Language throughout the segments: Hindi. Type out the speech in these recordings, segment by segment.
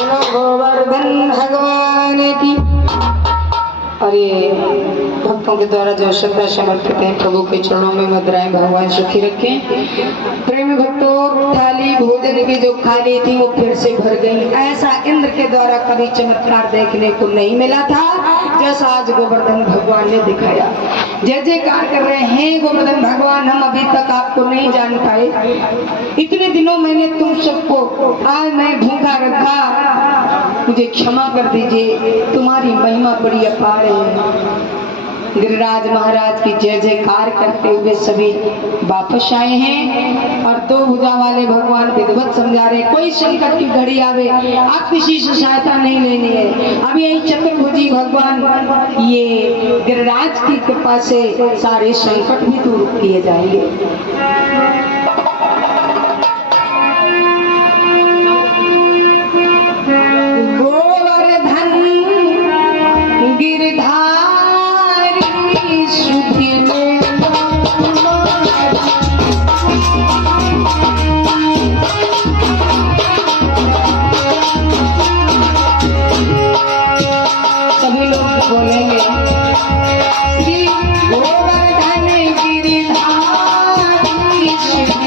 बोलो गोवर्धन भगवान की। और ये भक्तों के द्वारा जो श्रद्धा समर्पित है प्रभु के चरणों में मुद्राएं भगवान सुखी रखें। प्रेम भक्तों, थाली भोजन की जो खाली थी वो फिर से भर गई। ऐसा इंद्र के द्वारा कभी चमत्कार देखने को नहीं मिला था जैसा आज गोवर्धन भगवान ने दिखाया। जय जयकार कर रहे हैं गोवर्धन भगवान। हम अभी तक आपको नहीं जान पाए, इतने दिनों मैंने तुम सबको, आज मैं भूखा रखा, मुझे क्षमा कर दीजिए। तुम्हारी महिमा बड़ी अपार है। गिरिराज महाराज की जय जयकार करते हुए सभी वापस आए हैं और दो भुजा वाले भगवान विधिवत समझा रहे, कोई संकट की घड़ी आवे आप किसी से सहायता नहीं लेनी है। अब यही चतुर्भुजी भगवान ये गिरिराज की कृपा से सारे संकट भी दूर किए जाएंगे। गोवर्धन गिरधारी सुधि सभी लोग बोलेंगे श्री गोवर्धन गिरधारी सुधि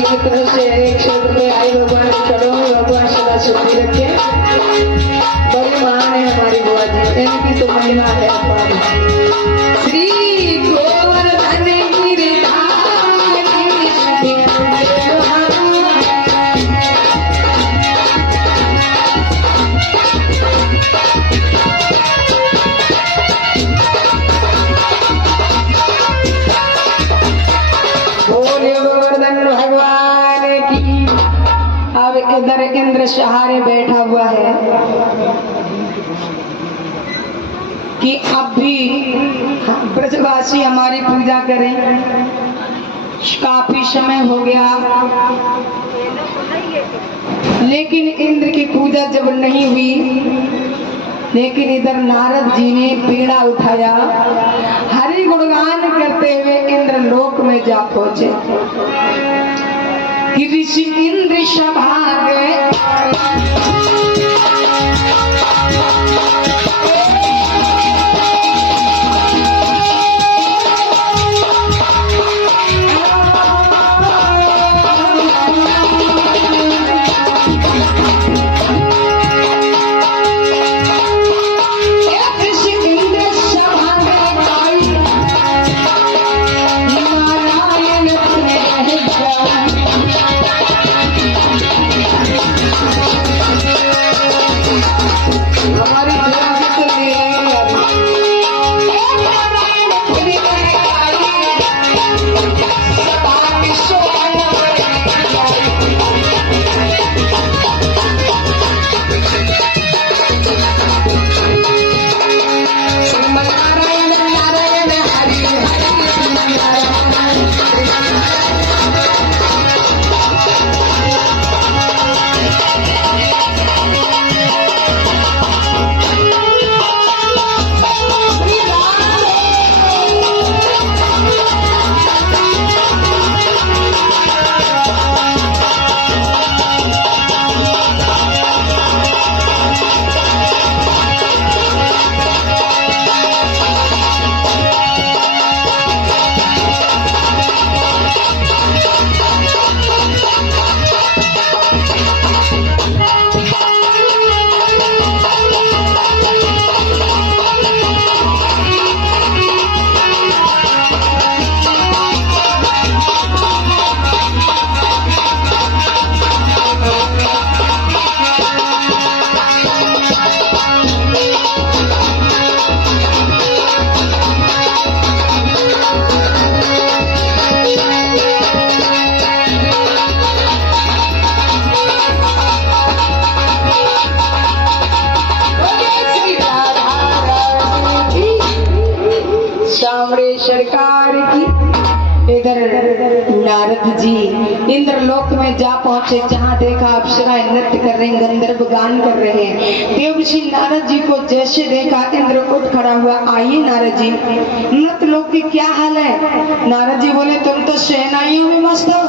की तरफ से 100 रुपए आई भगवान के चरणों में। भगवान सदा सुखी रखे। बड़ी महान है हमारी बुआ जी, इनकी तो महिमा है अपार। श्री गोवर्धन गिरधारी सुधि भगवान की। अब इधर इंद्र सहारे बैठा हुआ है कि अब भी ब्रजवासी हमारी पूजा करें। काफी समय हो गया लेकिन इंद्र की पूजा जब नहीं हुई, लेकिन इधर नारद जी ने पीड़ा उठाया। हरि गुणगान करते हुए इंद्र लोक में जा पहुंचे। ऋषि इंद्र सभा गए जा पहुंचे, जहाँ देखा अप्सराएं नृत्य कर रहे, गंधर्व गान कर रहे हैं। देवर्षि नारद जी को जैसे देखा इंद्र उठ खड़ा हुआ, आइए नारद जी, नृत्य लोग की क्या हाल है? नारद जी बोले, तुम तो शहनाइयों में मस्त हो,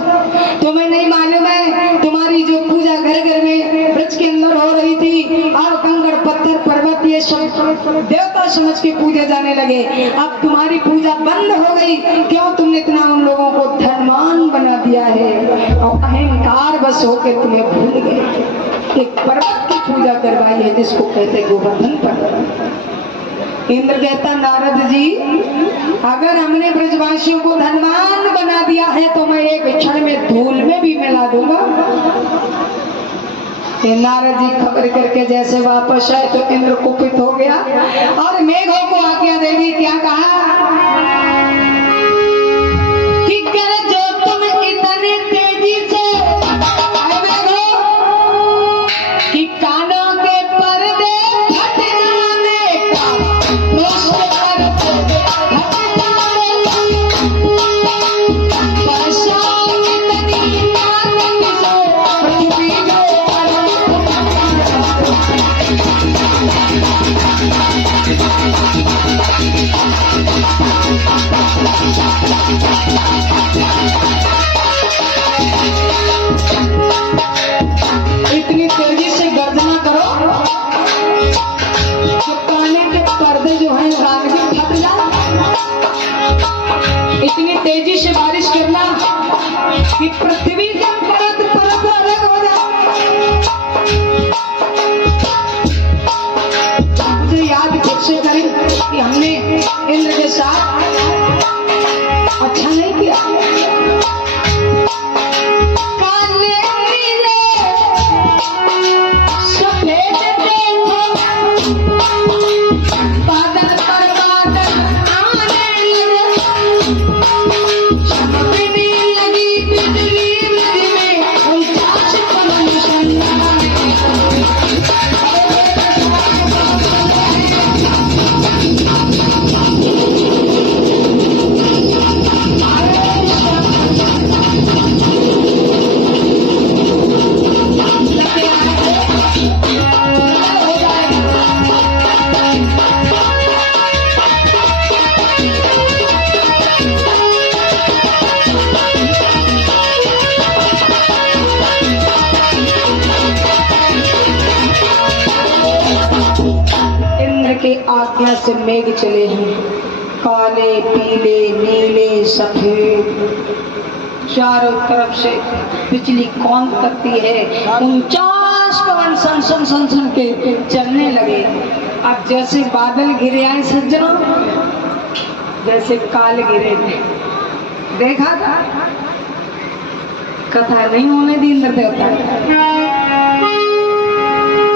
तुम्हें नहीं मालूम है तुम्हारी जो पूजा घर घर में ब्रज के अंदर हो रही थी, और कंकड़ पत्थर पर्वत ये सब देवता समझ के पूजे जाने लगे, अब तुम्हारी पूजा बंद हो गई। क्यों? तुमने इतना उन लोगों को धनवान बना दिया है और अहंकार बस होकर तुम्हें भूल गए। एक पर्वत की पूजा करवाई है जिसको कहते गोवर्धन पर्वत। इंद्र कहता, नारद जी, अगर हमने ब्रजवासियों को धनवान बना दिया है तो मैं एक क्षण में धूल में भी मिला दूंगा। नारद जी खबर करके जैसे वापस आए तो इंद्र कुपित हो गया और मेघों को आज्ञा दे दी। क्या कहा कि कर जो तुम इतने तेजी से आए मेघो कि कानों के पर्दे फट जाने का इतनी तेजी से गर्जना करो कि काने के पर्दे जो हैं कान के फट जाए। इतनी तेजी से बारिश करना कि पृथ्वी का परत परत अलग हो जाए। मुझे याद फिर से करें कि हमने इंद्र के साथ अच्छा नहीं किया। के आज्ञा से मेघ चले हैं, काले पीले नीले सफेद, चारों तरफ से बिजली कौन करती है, 49 पवन सन सन सन सन के चलने लगे। अब जैसे बादल घिरे आए सज्जनों, जैसे काल गिरे थे। देखा था कथा नहीं होने दी इंद्र देवता,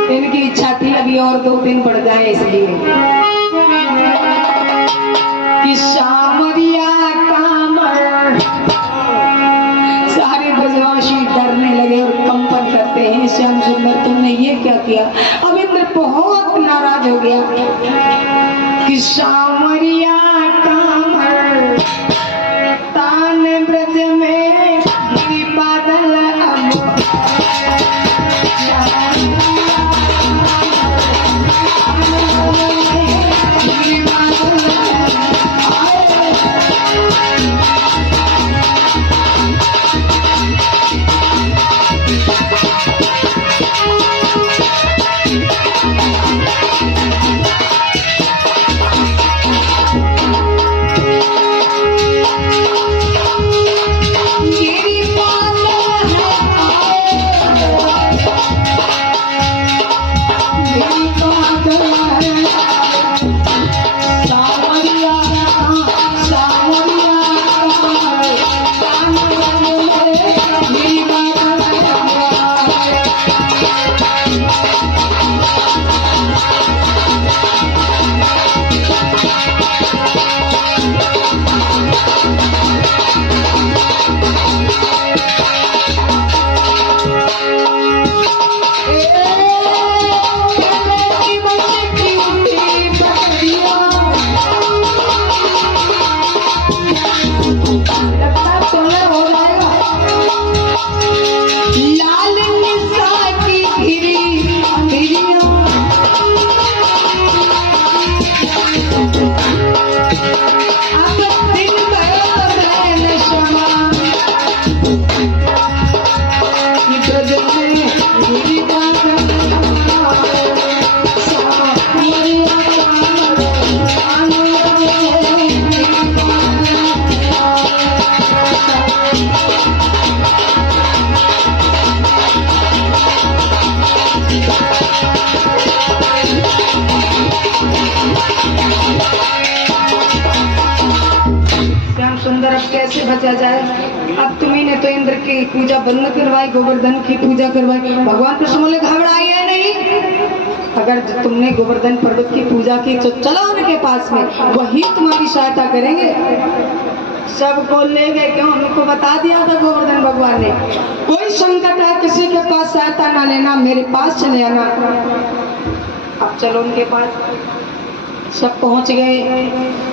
इनकी इच्छा थी अभी और 2 दिन बढ़ जाए, इसलिए कि सामरिया कामर सारे ब्रजवासी डरने लगे और कंपन करते हैं, श्याम सुंदर तुमने ये क्या किया। अब इंद्र बहुत नाराज हो गया कि सामरिया कामर तान ब्रज में गिरी बादल अब बचा जाए। अब तुम्ही ने तो इंद्र की पूजा बंद करवाई, गोवर्धन की पूजा करवाई। भगवान कृष्ण बोले घबराइए नहीं, अगर तुमने गोवर्धन पर्वत की पूजा की तो चलो उनके पास में, वही तुम्हारी सहायता करेंगे। सबको ले गए, क्यों? उनको बता दिया था गोवर्धन भगवान ने, कोई संकट है किसी के पास सहायता ना लेना, मेरे पास चले आना। अब चलो उनके पास। सब पहुंच गए।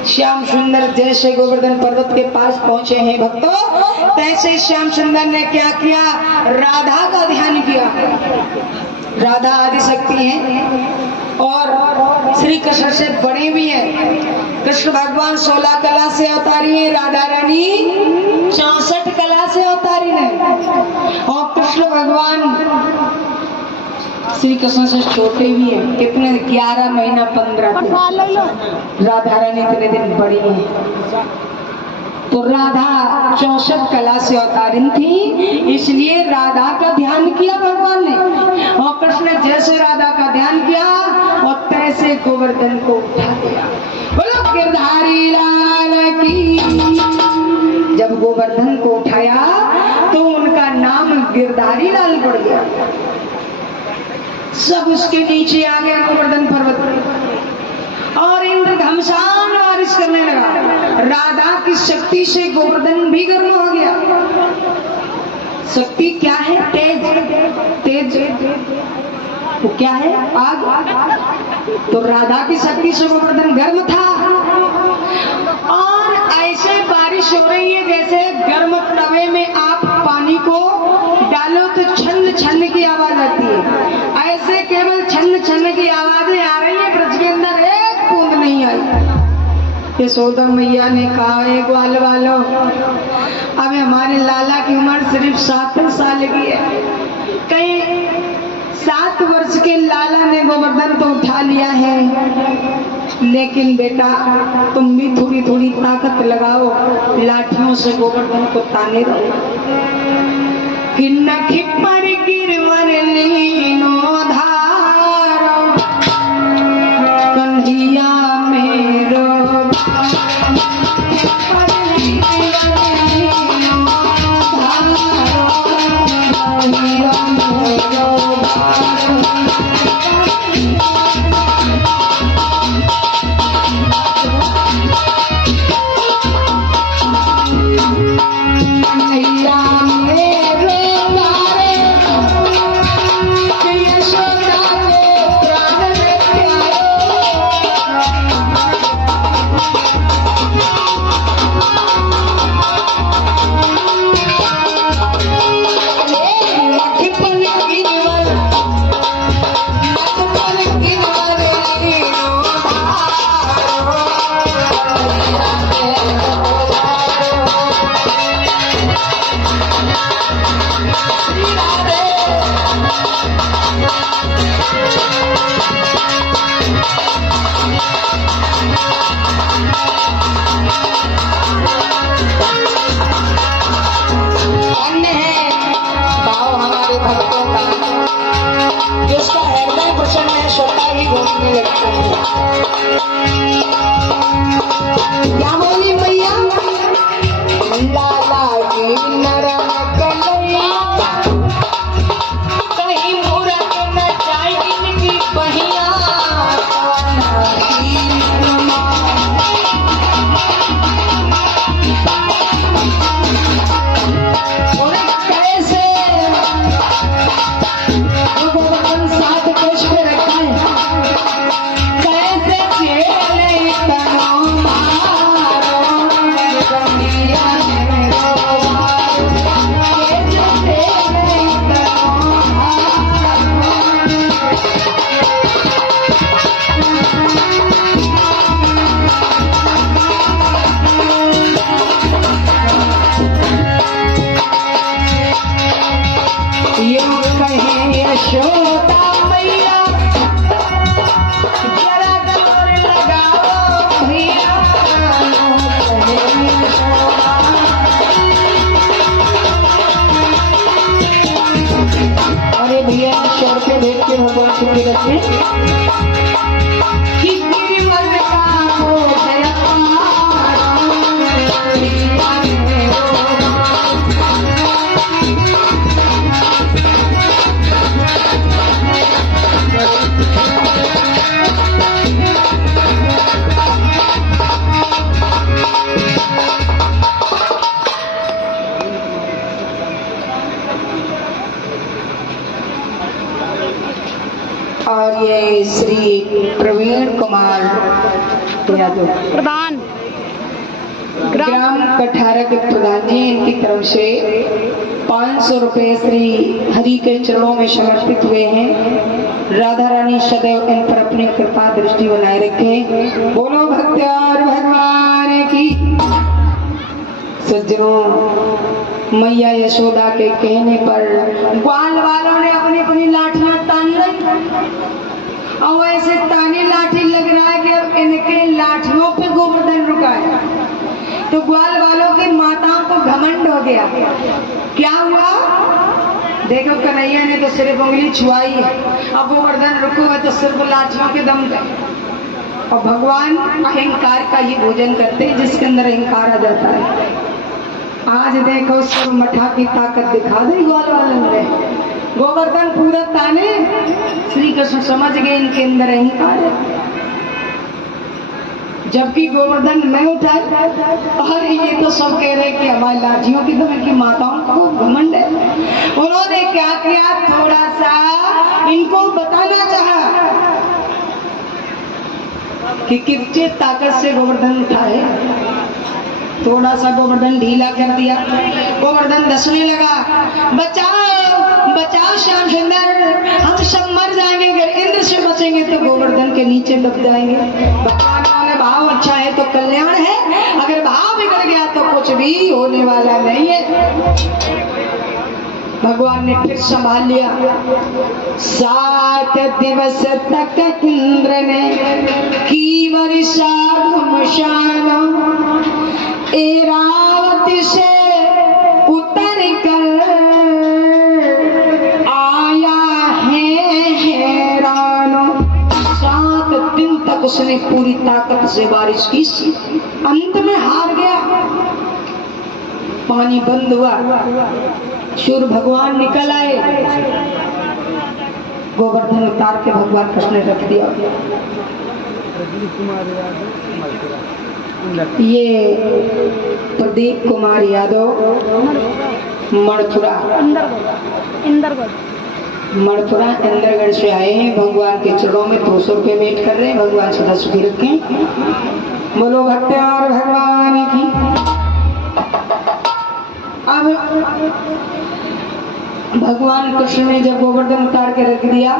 श्याम सुंदर जैसे गोवर्धन पर्वत के पास पहुंचे हैं भक्तों, तैसे श्याम सुंदर ने क्या किया? राधा का ध्यान किया। राधा आदि शक्ति है और श्री कृष्ण से बड़े भी हैं। कृष्ण भगवान 16 कला से अवतारी है, राधा रानी 64 कला से अवतारी है। और कृष्ण भगवान श्री कृष्ण से छोटे भी हैं, कितने? 11 महीना 15 दिन। राधा रानी इतने दिन बड़ी है। तो राधा 64 कला से अवतारिन थी, इसलिए राधा का ध्यान किया भगवान ने। और कृष्ण ने जैसे राधा का ध्यान किया और तैसे गोवर्धन को उठा दिया। बोलो गिरधारी लाल की। जब गोवर्धन को उठाया तो उनका नाम गिरधारी लाल पड़ गया। सब उसके नीचे आ गया गोवर्धन पर्वत पर, और इंद्र घमसान बारिश करने लगा। राधा की शक्ति से गोवर्धन भी गर्म हो गया। शक्ति क्या है? तेज। तेज वो क्या है? आग। तो राधा की शक्ति से गोवर्धन गर्म था, और ऐसे बारिश हो रही है जैसे गर्म तवे में आप पानी को डालो तो छन्न छन्न की आवाज आती है। ऐसे केवल छन्न छन्न की आवाजें आ रही है, ब्रज के अंदर एक बूंद नहीं आई। यशोदा मैया ने कहा, एक ग्वाल वालों, अभी हमारे लाला की उम्र सिर्फ 7 साल की है। कहीं 7 वर्ष के लाला ने गोवर्धन तो उठा लिया है, लेकिन बेटा तुम भी थोड़ी थोड़ी ताकत लगाओ, लाठियों से गोवर्धन को ताने दो। किन्ना खिपर गिरवन लीनो धारो, कन्हैया मेरो क्या बोली मैया? लाला की नरम कलैया, कहीं मूरत न जाए इनकी बहिया। कैसे गोवर्धन 7 पेश पे रखा है, कैसे चेले तनो मारो, कन्हैया मेरो बारो, कैसे चेले तनो यूं कहे यशोदा मैया, जरा जोर लगाओ भैया। अरे भैया शोर पे भेज के भगवान शुक्र रखे कि गिरिवर का हो गया। और ये श्री प्रवीण कुमार यादव प्रधान ग्राम कठारा के प्रधान जी, इनकी तरफ से 500 रुपए श्री हरि के चरणों में समर्पित हुए हैं। राधा रानी सदैव इन पर अपनी कृपा दृष्टि बनाए रखें। बोलो भक्त और भगवान की। सज्जनों, मैया यशोदा के कहने पर ग्वाल वालों ने अपनी अपनी लाठियां तान ली और ऐसे ताने लाठी लग रहा है कि अब इनके लाठियों पे गोवर्धन रुका है। तो ग्वाल वालों की माताओं को घमंड हो गया। क्या हुआ? देखो, कन्हैया ने तो सिर्फ उंगली छुआई है, अब गोवर्धन रुको है तो सिर्फ लाठियों के दम पे। और भगवान अहंकार का ही भोजन करते हैं जिसके अंदर अहंकार आ जाता है। आज देखो, सब मठा की ताकत दिखा दी ग्वाल वालों ने। गोवर्धन पूरा ताने, श्री कृष्ण समझ गए इनके अंदर अहंकार है। जबकि गोवर्धन मैं उठाए और ये तो सब कह रहे कि हमारी लाठियों की दम की माताओं को घमंड है। उन्होंने क्या किया, थोड़ा सा इनको बताना चाहा कि कितनी ताकत से गोवर्धन उठाए। थोड़ा सा गोवर्धन ढीला कर दिया। गोवर्धन धसने लगा, बचाओ बचाओ श्याम सुंदर, हम सब मर जाएंगे। अगर इंद्र से बचेंगे तो गोवर्धन के नीचे दब जाएंगे। भगवान ने भाव अच्छा है तो कल्याण है, अगर भाव बिगड़ गया तो कुछ भी होने वाला नहीं है। भगवान ने फिर संभाल लिया। 7 दिवस तक इंद्र ने की वर्षा घुमशान, ऐरावत से उतर कर आया है हैरान। 7 दिन तक उसने पूरी ताकत से बारिश की, अंत में हार गया। पानी बंद हुआ, सूर्य भगवान निकल आए, गोवर्धन उतार के भगवान कृष्ण ने रख दिया। ये प्रदीप कुमार यादव मणपुरा इंदरगढ़ से आए हैं। भगवान के चरणों में 200 रुपये भेंट कर रहे हैं। भगवान सदा सुखी रखें। बोलो भक्त और भगवान की। अब भगवान कृष्ण ने जब गोवर्धन उतार के रख दिया,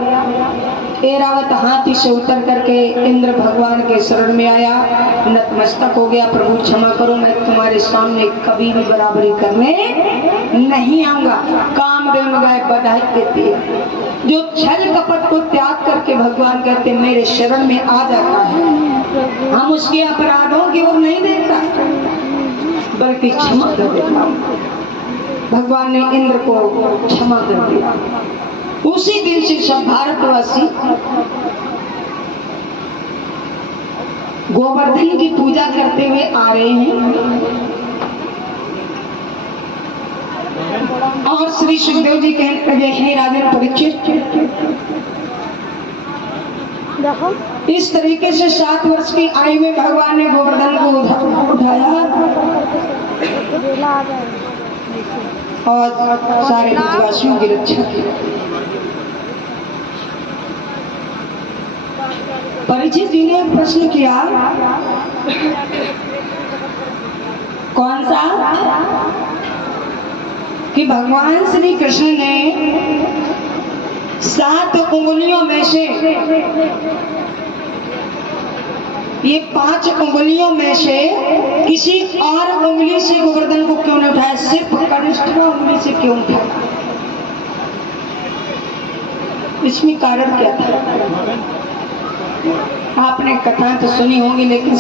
ऐरावत हाथी से उतर करके इंद्र भगवान के शरण में आया, नतमस्तक हो गया। प्रभु क्षमा करो, मैं तुम्हारे सामने कभी भी बराबरी करने नहीं आऊंगा। कामदेव में गाय बधाई देती है। जो छल कपट को त्याग करके भगवान कहते मेरे शरण में आ जाता है, हम उसके अपराधों की ओर नहीं देखता बल्कि क्षमा कर देता हूं। भगवान ने इंद्र को क्षमा कर दिया। उसी दिन से सब भारतवासी गोवर्धन की पूजा करते हुए आ रहे हैं। और श्री सुखदेव जी कहते हैं, राजन परीक्षित, इस तरीके से 7 वर्ष की आयु में भगवान ने गोवर्धन को उठाया और सारे ब्रजवासियों की रक्षा की। परीक्षित जी ने एक प्रश्न किया, कौन सा? कि भगवान श्री कृष्ण ने 7 उंगलियों में से ये 5 उंगलियों में से किसी और उंगली से गोवर्धन को क्यों नहीं उठाया, सिर्फ कनिष्ठ उंगली से क्यों उठाया? इसमें कारण क्या था? आपने कथा तो सुनी होगी, लेकिन